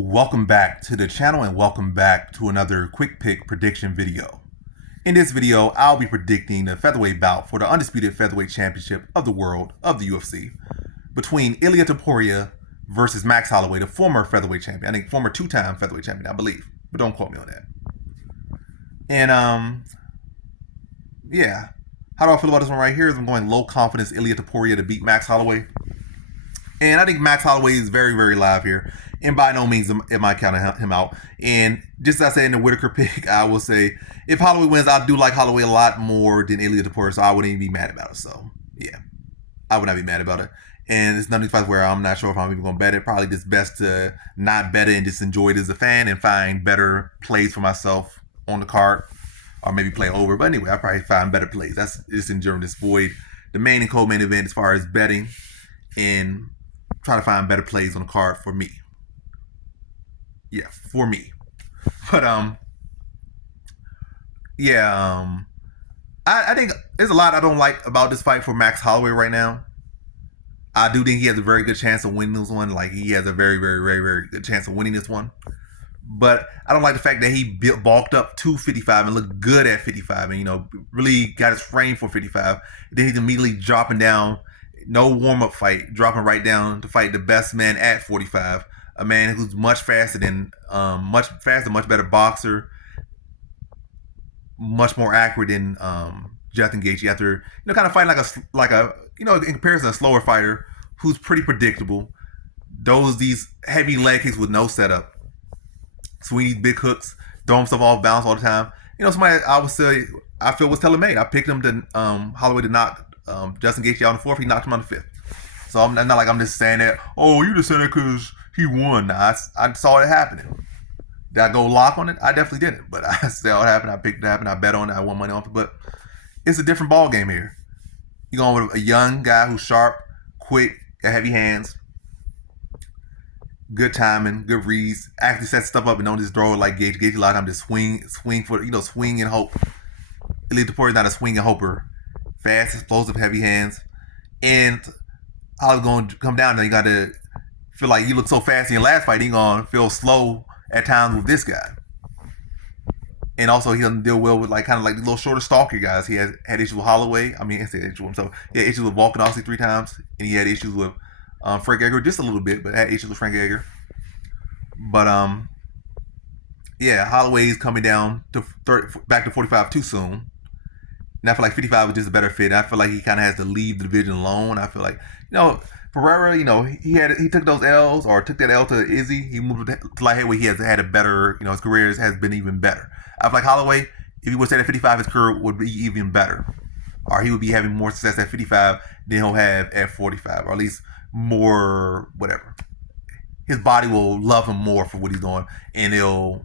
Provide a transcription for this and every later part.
Welcome back to the channel and welcome back to another quick pick prediction video. In this video, I'll be predicting the featherweight bout for the undisputed featherweight championship of the world of the UFC between Ilia Topuria versus Max Holloway, the former featherweight champion. I think former two-time featherweight champion, I believe, but don't quote me on that. And yeah, how do I feel about this one right here? I'm going low confidence Ilia Topuria to beat Max Holloway. And I think Max Holloway is very, very live here. And by no means am I counting him out. And just as I said in the Whitaker pick, I will say, if Holloway wins, I do like Holloway a lot more than Ilia Topuria, so I wouldn't even be mad about it. So, yeah, I would not be mad about it. And it's none of these fights where I'm not sure if I'm even going to bet it. Probably just best to not bet it and just enjoy it as a fan and find better plays for myself on the card. Or maybe play over. But anyway, I probably find better plays. That's just enduring this void. The main and co-main event as far as betting and trying to find better plays on the card for me. Yeah, for me. But I think there's a lot I don't like about this fight for Max Holloway right now. I do think he has a very good chance of winning this one. Like, he has a very, very, very, very good chance of winning this one. But I don't like the fact that he bulked up to 55 and looked good at 55 and, really got his frame for 55. Then he's immediately dropping down, no warm-up fight, dropping right down to fight the best man at 45. A man who's much faster, much better boxer, much more accurate than Justin Gaethje. After kind of fighting like a in comparison, a slower fighter who's pretty predictable. These heavy leg kicks with no setup, swinging these big hooks, throwing himself off balance all the time. Somebody I would say I feel was tailor-made. I picked him to Holloway to knock Justin Gaethje out on the fourth. He knocked him on the fifth. So I'm not like I'm just saying that. Oh, you just saying that because he won. Nah, I saw it happening. Did I go lock on it? I definitely didn't. But I saw it happen. I picked it happen. I bet on it. I won money off it. But it's a different ball game here. You're going with a young guy who's sharp, quick, got heavy hands, good timing, good reads. Actually set stuff up and don't just throw it like Gaethje. Gaethje a lot of times just swing for swing and hope. Ilia Topuria is not a swing and hoper. Fast, explosive, heavy hands, and Holloway's going to come down. Then you got to feel like you look so fast in your last fight. You're going to feel slow at times with this guy. And also, he doesn't deal well with kind of the little shorter, stalker guys. He had issues with Holloway. I mean, he had issues with himself. He had issues with Volkanovski 3 times, and he had issues with Frank Edgar just a little bit, but had issues with Frank Edgar. But Holloway's coming down to back to 45 too soon. And I feel like 55 was just a better fit. I feel like he kind of has to leave the division alone. I feel like, Pereira, he took those L's or took that L to Izzy. He moved to light heavyweight. He has had a better, his career has been even better. I feel like Holloway, if he would stay at 55, his career would be even better. Or he would be having more success at 55 than he'll have at 45. Or at least more, whatever. His body will love him more for what he's doing. And he'll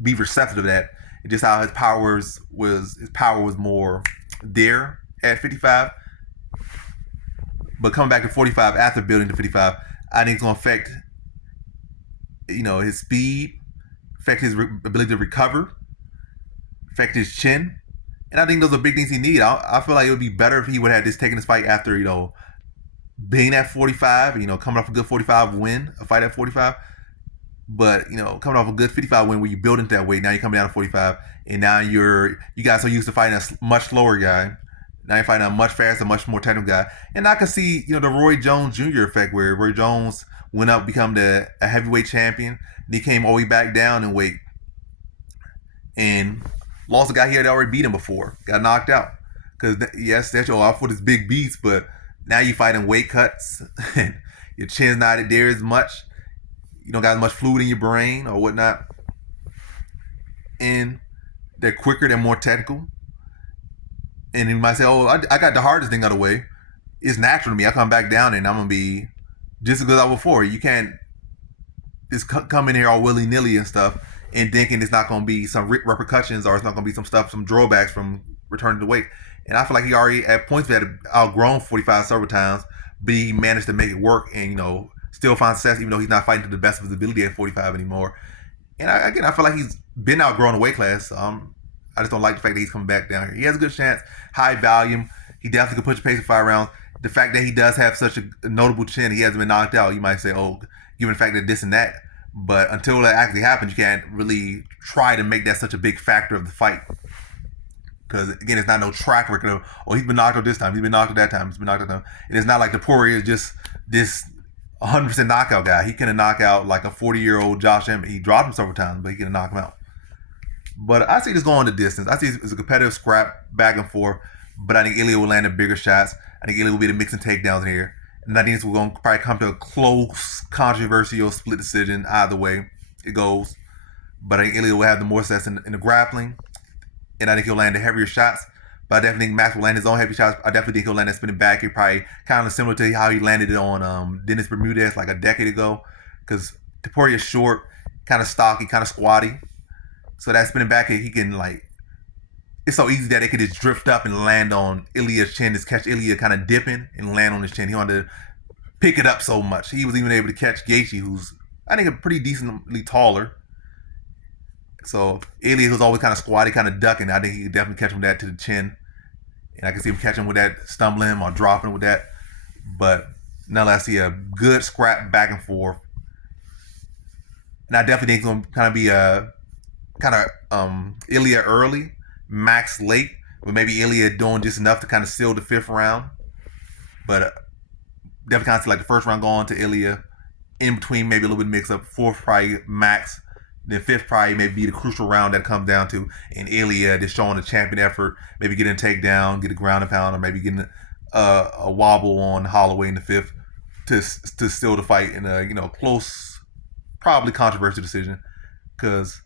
be receptive to that. And just how his power was more there at 55. But coming back to 45 after building to 55, I think it's going to affect, his speed, affect his ability to recover, affect his chin. And I think those are big things he needs. I feel like it would be better if he would have just taken this fight after, being at 45, coming off a good 45 win, a fight at 45. But, coming off a good 55 win where you build into that weight, now you come down to 45, and now you guys are used to fighting a much slower guy. Now you're fighting a much faster, much more technical guy. And I can see, the Roy Jones Jr. effect where Roy Jones went up, become a heavyweight champion. And he came all the way back down in weight. And lost a guy he had already beat him before. Got knocked out. Because, yes, that's your off with his big beats, but now you're fighting weight cuts. And your chin's not there as much. You don't got as much fluid in your brain or whatnot. And they're quicker, they're more technical. And you might say, oh, I got the hardest thing out of the way. It's natural to me. I come back down and I'm going to be just as good as I was before. You can't just come in here all willy-nilly and stuff and thinking it's not going to be some repercussions or it's not going to be some drawbacks from returning to weight. And I feel like he already, at points, had outgrown 45 several times, but he managed to make it work and, still find success even though he's not fighting to the best of his ability at 45 anymore. And I feel like he's been outgrown the weight class. I just don't like the fact that he's coming back down here. He has a good chance, high volume. He definitely can push the pace in 5 rounds. The fact that he does have such a notable chin, he hasn't been knocked out. You might say, oh, given the fact that this and that. But until that actually happens, you can't really try to make that such a big factor of the fight. Because again, it's not no track record of, oh, he's been knocked out this time, he's been knocked out that time, he's been knocked out that time. And it's not like Topuria is just this 100% knockout guy. He can knock out like a 40-year-old Josh Emmett. He dropped him several times, but he can knock him out. But I see this going the distance. I see it's a competitive scrap back and forth. But I think Ilia will land the bigger shots. I think Ilia will be the mixing takedowns here. And I think this will going to probably come to a close, controversial split decision either way it goes. But I think Ilia will have the more success in the grappling. And I think he'll land the heavier shots. But I definitely think Max will land his own heavy shots. I definitely think he'll land that spinning back. He probably kind of similar to how he landed it on Dennis Bermudez like a decade ago. Because Topuria is short, kind of stocky, kind of squatty. So that spinning back, he can like, it's so easy that it could just drift up and land on Ilia's chin, just catch Ilia kind of dipping and land on his chin. He wanted to pick it up so much. He was even able to catch Gaethje, who's, I think, a pretty decently taller. So Ilia, who's always kind of squatty, kind of ducking, I think he could definitely catch him with that to the chin. And I can see him catching with that, stumbling him or dropping with that. But nonetheless, I see a good scrap back and forth. And I definitely think it's going to kind of be a Ilia early, Max late, but maybe Ilia doing just enough to kind of seal the fifth round. But definitely kind of see like the first round going to Ilia, in between maybe a little bit of mix up. Fourth probably Max, then fifth probably maybe be the crucial round that comes down to and Ilia just showing a champion effort, maybe getting a takedown, get a ground and pound, or maybe getting a wobble on Holloway in the fifth to seal the fight in a close, probably controversial decision. Because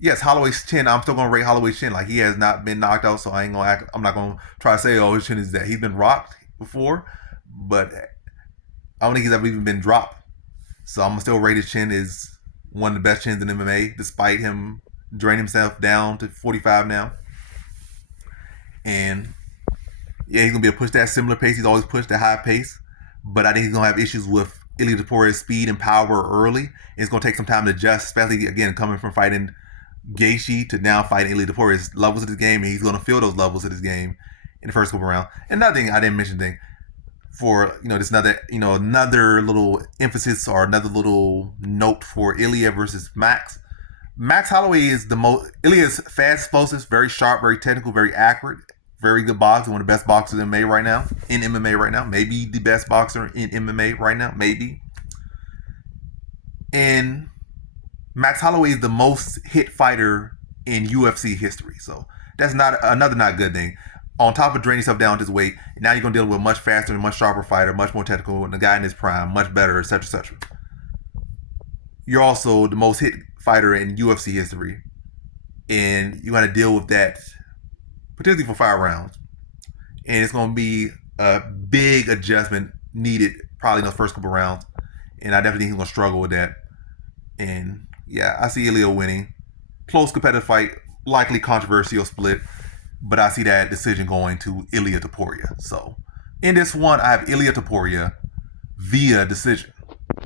yes, Holloway's chin, I'm still gonna rate Holloway's chin. Like, he has not been knocked out, so I'm not gonna try to say, oh, his chin is that. He's been rocked before, but I don't think he's ever even been dropped. So I'm gonna still rate his chin as one of the best chins in MMA, despite him draining himself down to 45 now. And yeah, he's gonna be able to push that similar pace. He's always pushed that high pace, but I think he's gonna have issues with Ilia Topuria's speed and power early. It's gonna take some time to adjust, especially again coming from fighting Gaethje to now fighting Ilia Topuria's levels of this game, and he's going to feel those levels of this game in the first couple rounds. And another thing I didn't mention, for just another little emphasis or another little note for Ilia versus Max. Max Holloway is Ilia's fast, explosive, very sharp, very technical, very accurate, very good boxer, one of the best boxers in MMA right now, maybe the best boxer in MMA right now, maybe. And Max Holloway is the most hit fighter in UFC history. So that's another not good thing. On top of draining yourself down to his weight, now you're going to deal with a much faster and much sharper fighter, much more technical, and a guy in his prime, much better, etc., etc. You're also the most hit fighter in UFC history. And you got to deal with that potentially for 5 rounds. And it's going to be a big adjustment needed probably in those first couple rounds. And I definitely think he's going to struggle with that. And yeah, I see Ilia winning. Close competitive fight, likely controversial split, but I see that decision going to Ilia Topuria. So in this one, I have Ilia Topuria via decision.